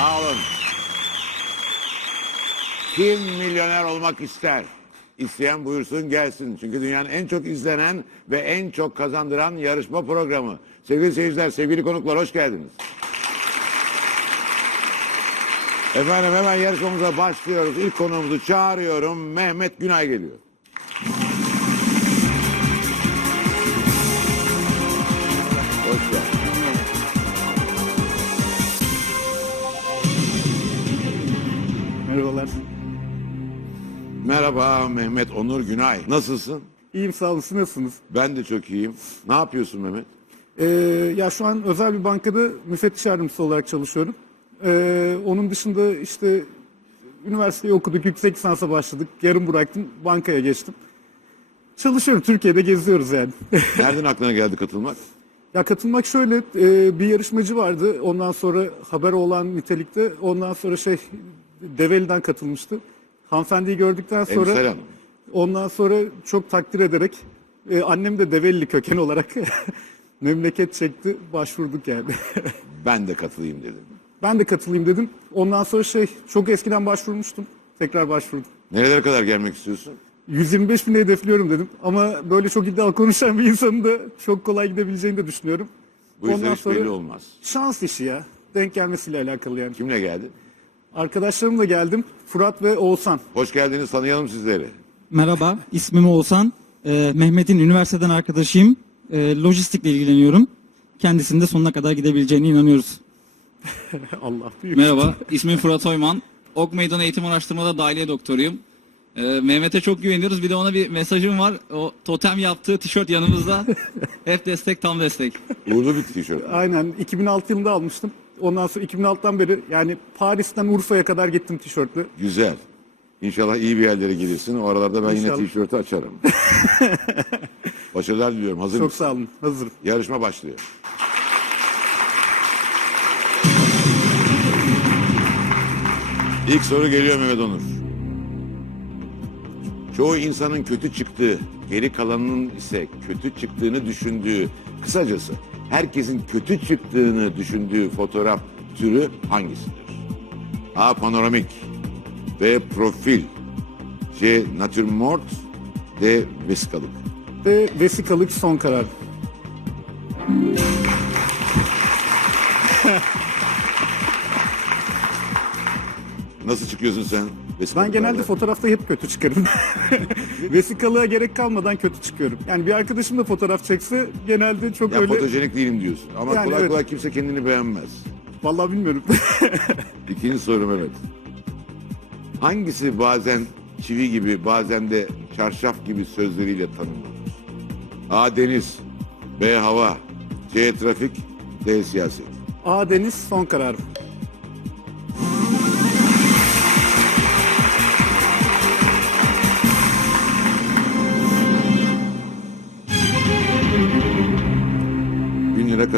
Sağ olun. Kim milyoner olmak ister? İsteyen buyursun gelsin. Çünkü dünyanın en çok izlenen ve en çok kazandıran yarışma programı. Sevgili seyirciler, sevgili konuklar hoş geldiniz. Efendim hemen yarışmamıza başlıyoruz. İlk konuğumuzu çağırıyorum. Mehmet Günay geliyor. Merhaba Mehmet Onur Günay. Nasılsın? İyiyim sağ. Siz nasılsınız? Ben de çok iyiyim. Ne yapıyorsun Mehmet? Ee, ya şu an özel bir bankada müfettiş yardımcısı olarak çalışıyorum. Ee, onun dışında işte üniversiteyi okuduk, yüksek lisansa başladık. Yarım bıraktım, bankaya geçtim. Çalışıyorum, Türkiye'de geziyoruz yani. Nereden aklına geldi katılmak? ya katılmak şöyle, e, bir yarışmacı vardı. Ondan sonra haber olan nitelikte, ondan sonra şey Develi'den katılmıştı. Hanımefendiyi gördükten sonra... Hanım. Ondan sonra çok takdir ederek e, annem de Develi köken olarak memleket çekti başvurduk yani. Ben de katılayım dedim. ben de katılayım dedim. Ondan sonra şey çok eskiden başvurmuştum. Tekrar başvurdum. Nerelere kadar gelmek istiyorsun? 125 bin hedefliyorum dedim. Ama böyle çok iddialı konuşan bir insanın da çok kolay gidebileceğini de düşünüyorum. Bu işler hiç belli olmaz. şans işi ya. Denk gelmesiyle alakalı yani. Kimle geldin? Arkadaşlarımla geldim. Fırat ve Oğuzhan. Hoş geldiniz tanıyalım sizleri. Merhaba, ismim Oğuzhan. Ee, Mehmet'in üniversiteden arkadaşıyım. Ee, lojistikle ilgileniyorum. Kendisinin de sonuna kadar gidebileceğine inanıyoruz. Allah büyük. Merhaba, ismim Fırat Oyman. Ok Meydan Eğitim Araştırmada dahiliye doktoruyum. Ee, Mehmet'e çok güveniyoruz. Bir de ona bir mesajım var. O totem yaptığı tişört yanımızda. Hep destek, tam destek. Uğurlu bir tişört. Aynen 2006 yılında almıştım. Ondan sonra 2006'dan beri yani Paris'ten Urfa'ya kadar gittim tişörtlü. Güzel. İnşallah iyi bir yerlere gelirsin. O aralarda ben İnşallah. yine tişörtü açarım. Başarılar diliyorum. Hazır Çok mısın? sağ olun. Hazırım. Yarışma başlıyor. İlk soru geliyor Mehmet Onur. Çoğu insanın kötü çıktığı, geri kalanının ise kötü çıktığını düşündüğü, kısacası herkesin kötü çıktığını düşündüğü fotoğraf türü hangisidir? A. Panoramik B. Profil C. Natürmort D. Vesikalık Ve vesikalık son karar. Nasıl çıkıyorsun sen? Ben vesikalıklarda? genelde fotoğrafta hep kötü çıkarım. Vesikalığa gerek kalmadan kötü çıkıyorum. Yani bir arkadaşım da fotoğraf çekse genelde çok Ya öyle... fotojenik değilim diyorsun. Ama Yani kolay evet. kolay kimse kendini beğenmez. Vallahi bilmiyorum. İkinci sorum evet. Hangisi bazen çivi gibi bazen de çarşaf gibi sözleriyle tanımlanır? A. Deniz B. Hava C. Trafik D. Siyaset A deniz son karar.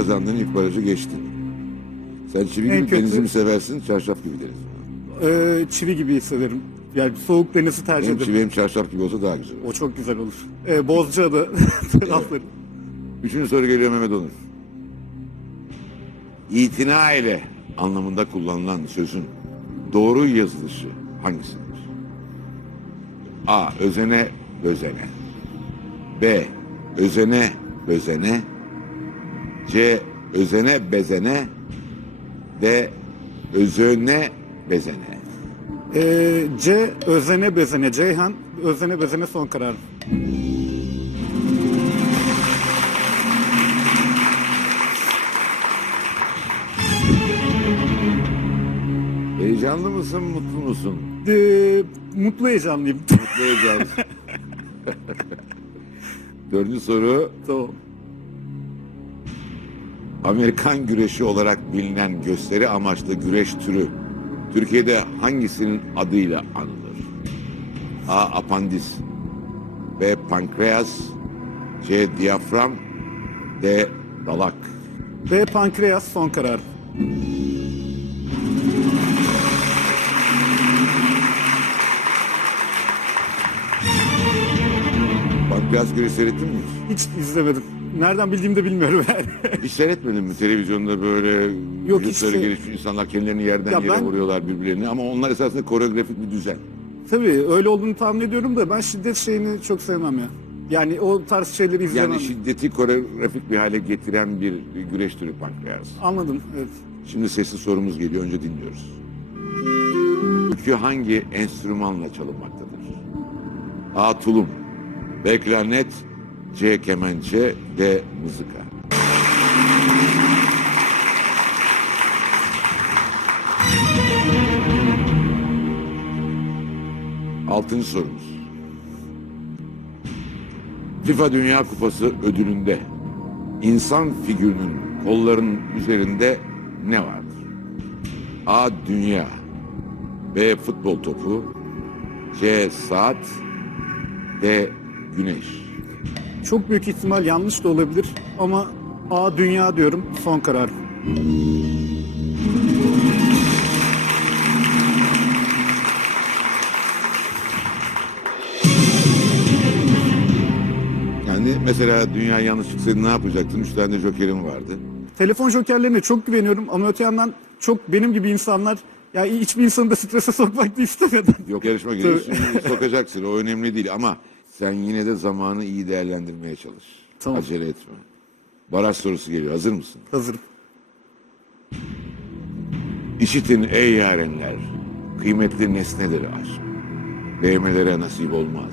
Kazandın ilk barajı geçtin. Sen çivi En gibi kötü- denizi mi seversin çarşaf gibi denizi mi? Ee, çivi gibi hissederim. Yani soğuk denizi tercih Hem ederim. çivi hem çarşaf gibi olsa daha güzel olur. O çok güzel olur. Ee, Bozcaada tarafları. Üçüncü soru geliyor Mehmet Onur. İtina ile anlamında kullanılan sözün doğru yazılışı hangisidir? A. Özene bözene. B. Özene bözene. C. Özene bezene. D. Özöne bezene. Ee, C özene bezene. Ceyhan özene bezene son karar. Heyecanlı mısın, mutlu musun? Ee, mutlu heyecanlıyım. Mutlu heyecanlısın. Dördüncü soru. tamam. Amerikan güreşi olarak bilinen gösteri amaçlı güreş türü Türkiye'de hangisinin adıyla anılır? A. Apandis B. Pankreas C. Diyafram D. Dalak B pankreas son karar. Pankreas güreşi seyrettin mi hiç? Hiç izlemedim. Nereden bildiğimi de bilmiyorum yani. Hiç seyretmedin mi televizyonda böyle Yok Vücutları işte. gelişmiş insanlar kendilerini yerden Ya yere ben- vuruyorlar birbirlerini ama onlar esasında koreografik bir düzen. Tabii öyle olduğunu tahmin ediyorum da ben şiddet şeyini çok sevmem ya. Yani o tarz şeyleri izlemem. Yani şiddeti koreografik bir hale getiren bir güreş türü pankreas. Anladım evet. Şimdi sesli sorumuz geliyor. Önce dinliyoruz. Türkü hangi enstrümanla çalınmaktadır? A. Tulum B. Klarnet C. Kemençe D. Mızıka Altıncı sorumuz. FIFA Dünya Kupası ödülünde insan figürünün kollarının üzerinde ne vardır? A. Dünya B. Futbol topu C. Saat D. Güneş Çok büyük ihtimal yanlış da olabilir ama A dünya diyorum son karar. Yani mesela dünya yanlış çıksaydı ne yapacaktın? Üç tane de jokerim vardı. Telefon jokerlerine çok güveniyorum ama öte yandan çok benim gibi insanlar ya hiçbir insanı da strese sokmak da istemeden. Yok yarışma geliyorsun sokacaksın o önemli değil ama sen yine de zamanı iyi değerlendirmeye çalış. Tamam. Acele etme. Baraj sorusu geliyor hazır mısın? Hazırım. İşitin ey yarenler, kıymetli nesnedir aşk. Değmelere nasip olmaz.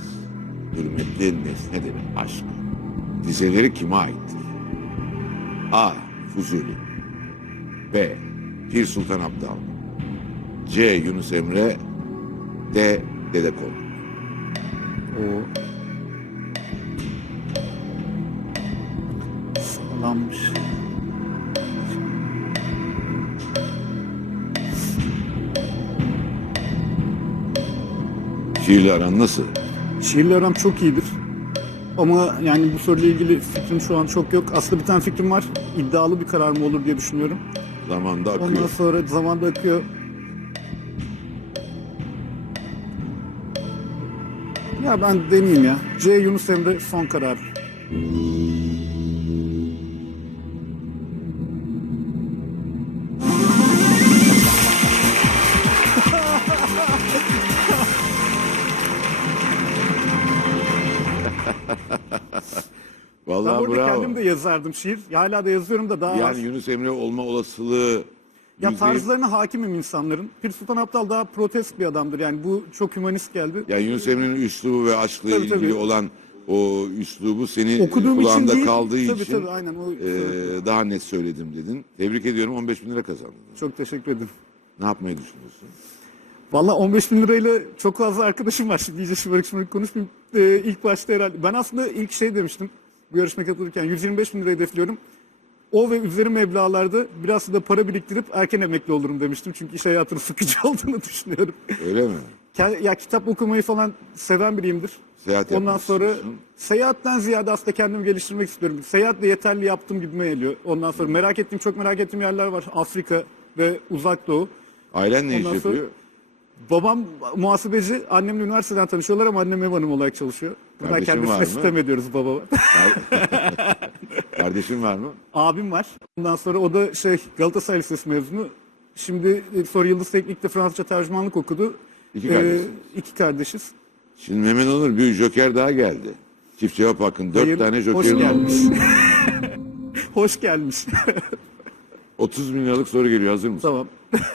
Hürmetli nesnedir aşk. Dizeleri kime aittir? A. Fuzuli B. Pir Sultan Abdal C. Yunus Emre D. Dede Korkut O sağlammış. Şiirle aran nasıl? Şiirle aram çok iyidir. Ama yani bu soruyla ilgili fikrim şu an çok yok. Aslında bir tane fikrim var. İddialı bir karar mı olur diye düşünüyorum. Zamanda Ondan akıyor. sonra zamanda akıyor. Ya ben deneyeyim ya. C Yunus Emre son karar. Bravo. kendim de yazardım şiir. Ya hala da yazıyorum da daha az. Yani Yunus Emre olma olasılığı Ya yüzde- tarzlarına hakimim insanların. Pir Sultan Abdal daha protest bir adamdır. Yani bu çok hümanist geldi. Yani Yunus Emre'nin üslubu ve aşkla Tabii, ilgili tabii. olan o üslubu seni Okuduğum için kulağında değil. kaldığı tabii, için Tabii aynen o. e, daha net söyledim dedin. Tebrik ediyorum 15 bin lira kazandın. Çok teşekkür ederim. Ne yapmayı düşünüyorsun? Valla 15 bin lirayla çok fazla arkadaşım var. Şimdi iyice şımarık şımarık konuşmayayım. Ee, ilk başta herhalde. Ben aslında ilk şey demiştim. Bu yarışmaya katılırken 125 bin lirayı hedefliyorum. O ve üzeri meblağlarda biraz da para biriktirip erken emekli olurum demiştim. Çünkü iş hayatının sıkıcı olduğunu düşünüyorum. Öyle mi? Ya kitap okumayı falan seven biriyimdir. Seyahat Ondan yapmak sonra istiyorsun. seyahatten ziyade aslında kendimi geliştirmek istiyorum. Seyahatle yeterli yaptığım gibime geliyor. Ondan sonra merak ettiğim, çok merak ettiğim yerler var. Afrika ve Uzak Doğu. Ailen ne iş Ondan sonra- yapıyor? Babam muhasebeci, annemle üniversiteden tanışıyorlar ama annem ev hanımı olarak çalışıyor. Kardeşin var kendisine mı? sistem ediyoruz babama. Kardeşin var mı? Abim var. Ondan sonra o da şey Galatasaray Lisesi mezunu. Şimdi e, sonra Yıldız Teknik'te Fransızca tercümanlık okudu. İki Ee, kardeşsiniz. iki kardeşiz. Şimdi Mehmet Onur bir joker daha geldi. Çift cevap hakkın. Dört Hayır, tane Hoş gelmiş. hoş gelmiş. 30 bin liralık soru geliyor. Hazır mısın? tamam.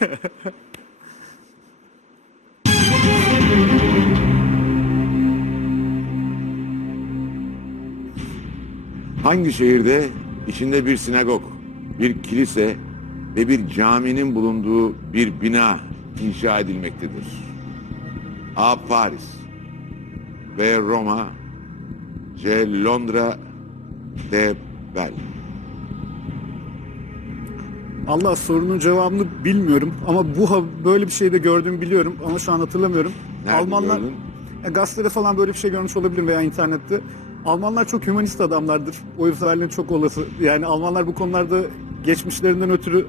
Hangi şehirde içinde bir sinagog, bir kilise ve bir caminin bulunduğu bir bina inşa edilmektedir? A. Paris B. Roma C. Londra D. Berlin Allah sorunun cevabını bilmiyorum ama bu böyle bir şey de gördüğümü biliyorum ama şu an hatırlamıyorum. Nerede Almanlar gördün? Ya gazetede falan böyle bir şey görmüş olabilirim veya internette. Almanlar çok hümanist adamlardır. O yüzden Berlin çok olası. Yani Almanlar bu konularda geçmişlerinden ötürü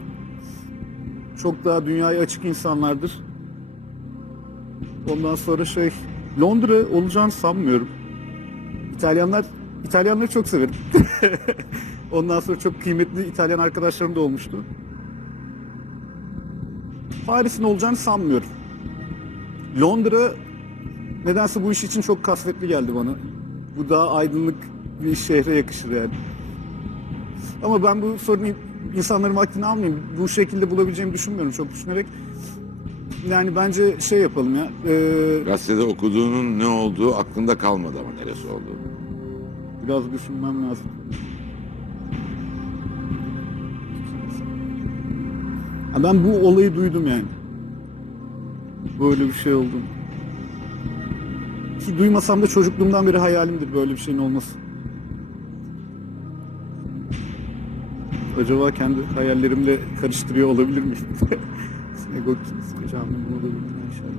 çok daha dünyaya açık insanlardır. Ondan sonra şey Londra olacağını sanmıyorum. İtalyanlar İtalyanları çok severim. Ondan sonra çok kıymetli İtalyan arkadaşlarım da olmuştu. Paris'in olacağını sanmıyorum. Londra nedense bu iş için çok kasvetli geldi bana. Bu daha aydınlık bir şehre yakışır yani. Ama ben bu sorunu insanların vaktini almayayım. Bu şekilde bulabileceğimi düşünmüyorum çok düşünerek. Yani bence şey yapalım ya. eee, Gazetede okuduğunun ne olduğu aklında kalmadı ama neresi olduğu. biraz düşünmem lazım. Ben bu olayı duydum yani. Böyle bir şey oldu. Ki duymasam da çocukluğumdan beri hayalimdir böyle bir şeyin olması. Acaba kendi hayallerimle karıştırıyor olabilir miyim? Sinagog cami bunu da inşallah.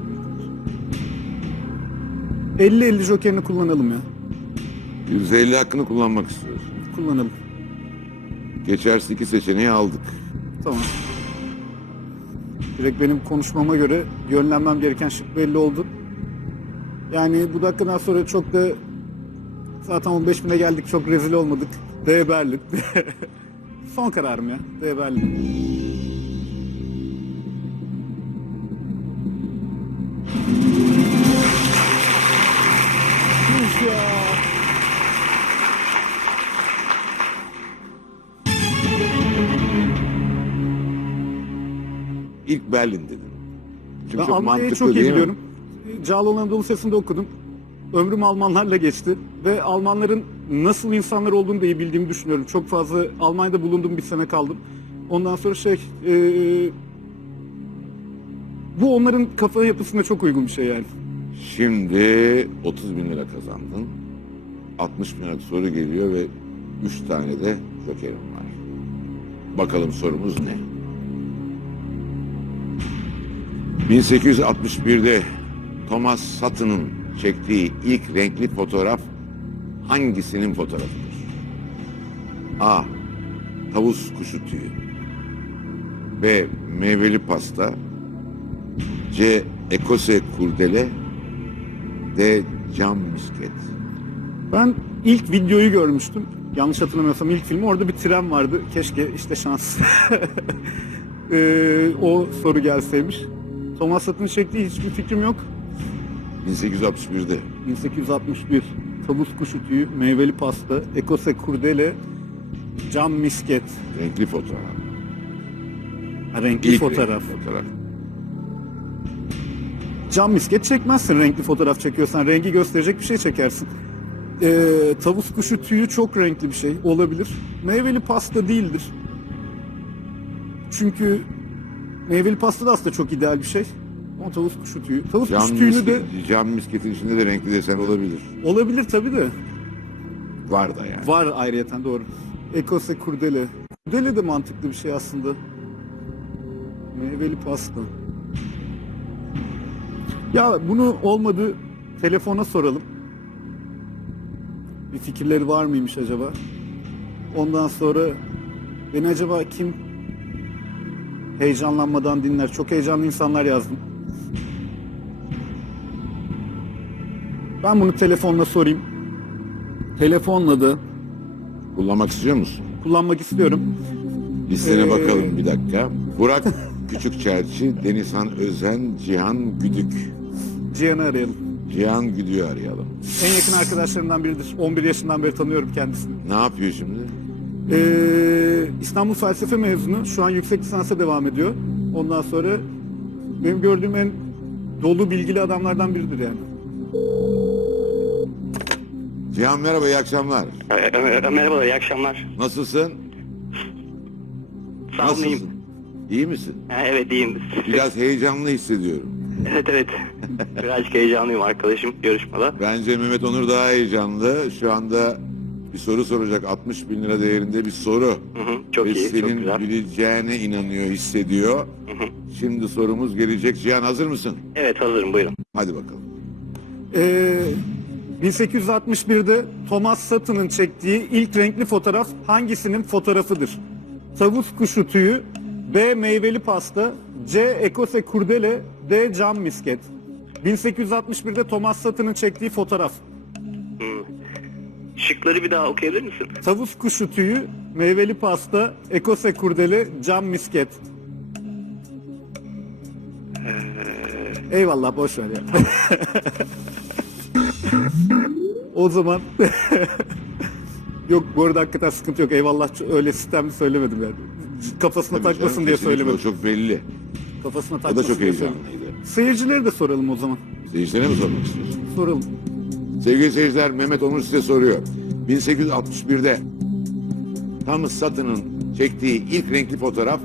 50-50 jokerini kullanalım ya. %50 hakkını kullanmak istiyorsun. Kullanalım. Geçerse iki seçeneği aldık. Tamam. Direkt benim konuşmama göre yönlenmem gereken şık belli oldu. Yani bu dakikadan sonra çok da zaten 15 bine geldik çok rezil olmadık. D Berlin. Son kararım ya. D Berlin. İlk Berlin dedim. Çünkü Ben çok mantıklı çok iyi değil mi? Cağaloğlu Anadolu Lisesi'nde okudum. Ömrüm Almanlarla geçti. Ve Almanların nasıl insanlar olduğunu da iyi bildiğimi düşünüyorum. Çok fazla Almanya'da bulundum bir sene kaldım. Ondan sonra şey... eee, bu onların kafa yapısına çok uygun bir şey yani. Şimdi 30 bin lira kazandın. 60 bin lira soru geliyor ve 3 tane de jokerim var. Bakalım sorumuz ne? 1861'de Thomas Sutton'un çektiği ilk renkli fotoğraf hangisinin fotoğrafıdır? A. Tavus kuşu tüyü B. Meyveli pasta C. Ekose kurdele D. Cam misket. Ben ilk videoyu görmüştüm. Yanlış hatırlamıyorsam ilk filmi. Orada bir tren vardı. Keşke işte şans. Eee, o soru gelseymiş. Thomas Sutton'un çektiği hiçbir fikrim yok. 1861'de 1861 tavus kuşu tüyü, meyveli pasta, ekose kurdele, cam misket. renkli fotoğraf. Ha, renkli İlk fotoğraf. renkli fotoğraf. Cam misket çekmezsin renkli fotoğraf çekiyorsan. Rengi gösterecek bir şey çekersin. Ee, tavus kuşu tüyü çok renkli bir şey. Olabilir. Meyveli pasta değildir. Çünkü meyveli pasta da aslında çok ideal bir şey. Ama tavus kuşu tüyü. Tavus Cam, kuşu tüyünü misket, de cam misketin içinde de renkli desen olabilir. olabilir tabii de. Var da yani. Var ayrıyeten doğru. Ekose kurdele. Kurdele de mantıklı bir şey aslında. Meyveli pasta. Ya bunu olmadı telefona soralım. Bir fikirleri var mıymış acaba? Ondan sonra beni acaba kim heyecanlanmadan dinler? Çok heyecanlı insanlar yazdım. Ben bunu telefonla sorayım. Telefonla da Kullanmak istiyor musun? kullanmak istiyorum. Listene Ee, bakalım bir dakika. Burak Küçükçerçi, Denizhan Özen, Cihan Güdük. Cihan'ı arayalım. Cihan Güdük'ü arayalım. En yakın arkadaşlarımdan biridir. 11 yaşından beri tanıyorum kendisini. Ne yapıyor şimdi? Ee, İstanbul Felsefe mezunu. Şu an yüksek lisansa devam ediyor. Ondan sonra benim gördüğüm en dolu bilgili adamlardan biridir yani. Cihan merhaba, iyi akşamlar. Ee, Merhabalar, iyi akşamlar. Nasılsın? Sağ olun, iyiyim. Nasılsın? İyi misin? Ha, Evet, iyiyim. Biraz heyecanlı hissediyorum. Evet, evet. Birazcık heyecanlıyım arkadaşım yarışmada. Bence Mehmet Onur daha heyecanlı. Şu anda bir soru soracak. 60 bin lira değerinde bir soru. Hı hı, çok Ve iyi, çok senin güzel. bileceğine inanıyor, hissediyor. Şimdi sorumuz gelecek. Cihan hazır mısın? Evet, hazırım, buyurun. Hadi bakalım. Ee, 1861'de Thomas Sutton'ın çektiği ilk renkli fotoğraf hangisinin fotoğrafıdır? Tavus kuşu tüyü, B. Meyveli pasta, C. Ekose kurdele, D. Cam misket. 1861'de Thomas Sutton'ın çektiği fotoğraf. Şıkları bir daha okuyabilir misin? Tavus kuşu tüyü, meyveli pasta, ekose kurdele, cam misket. Eyvallah boş ver ya. o zaman Yok bu arada hakikaten sıkıntı yok. Eyvallah öyle sistemli söylemedim yani. Kafasına Tabii takmasın canım, diye kesinlikle söylemedim. o çok belli. Kafasına O da takmasın çok diye söylemedim. heyecanlıydı. Seyircileri de soralım o zaman. Seyircilere mi sormak istiyorsun? Soralım. Sevgili seyirciler Mehmet Onur size soruyor. 1861'de Thomas Sutton'ın çektiği ilk renkli fotoğraf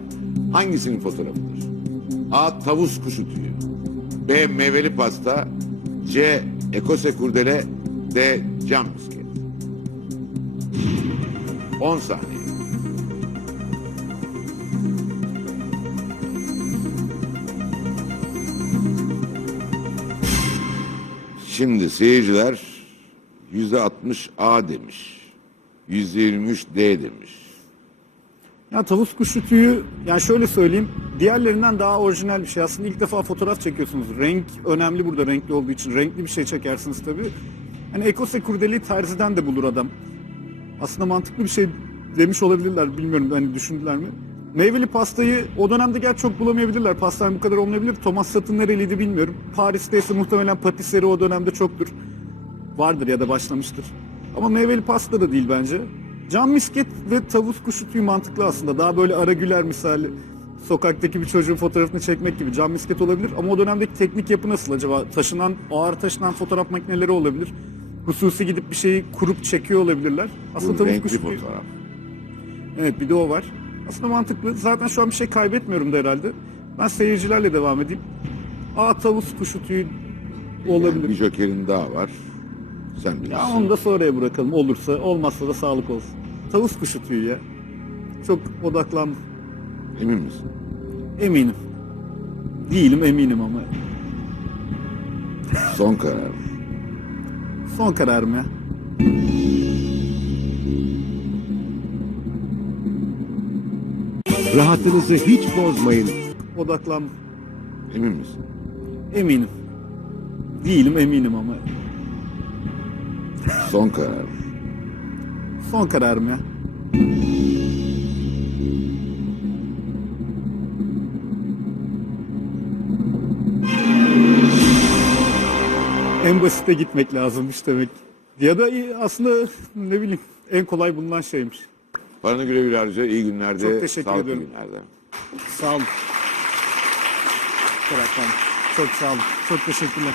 hangisinin fotoğrafıdır? A. Tavus kuşu tüyü. B. Meyveli pasta. C. Ekose kurdele. D. Cam misket. 10 saniye. Şimdi seyirciler yüzde 60 A demiş. Yüzde 23 D demiş. Ya tavus kuşu tüyü yani şöyle söyleyeyim diğerlerinden daha orijinal bir şey. Aslında ilk defa fotoğraf çekiyorsunuz. Renk önemli burada renkli olduğu için. Renkli bir şey çekersiniz tabii. Hani ekose kurdeleyi terziden de bulur adam. Aslında mantıklı bir şey demiş olabilirler. Bilmiyorum hani düşündüler mi? Meyveli pastayı o dönemde gerçi çok bulamayabilirler. Pastane bu kadar olmayabilir. Thomas Sutton nereliydi bilmiyorum. Paris'teyse muhtemelen patisleri o dönemde çoktur. Vardır ya da başlamıştır. Ama meyveli pasta da değil bence. Cam misket ve tavus kuşu tüyü mantıklı aslında. Daha böyle ara güler misali. Sokaktaki bir çocuğun fotoğrafını çekmek gibi cam misket olabilir. Ama o dönemdeki teknik yapı nasıl acaba? Taşınan, ağır taşınan fotoğraf makineleri olabilir. Hususi gidip bir şeyi kurup çekiyor olabilirler. Aslında Bu tavus renkli kuşu tüyü... fotoğraf. Evet bir de o var. Aslında mantıklı. Zaten şu an bir şey kaybetmiyorum da herhalde. Ben seyircilerle devam edeyim. Aa tavus kuşu tüyü olabilir. Bir jokerin daha var. Sen bilirsin. Ya onu da sonraya bırakalım. Olursa, olmazsa da sağlık olsun. Tavus kuşu tüyü ya. Çok odaklandım. Emin misin? Eminim. Değilim eminim ama. Son karar. Son kararım ya. Rahatınızı hiç bozmayın. Odaklandım. Emin misin? Eminim. Değilim eminim ama. Son karar. Son kararım ya. En basite gitmek lazımmış demek. Ya da aslında ne bileyim en kolay bulunan şeymiş. Paranı güle güle harca. İyi günlerde. Çok teşekkür sağlıklı ediyorum. günlerde. Sağ olun. Çok sağ olun. Çok teşekkürler.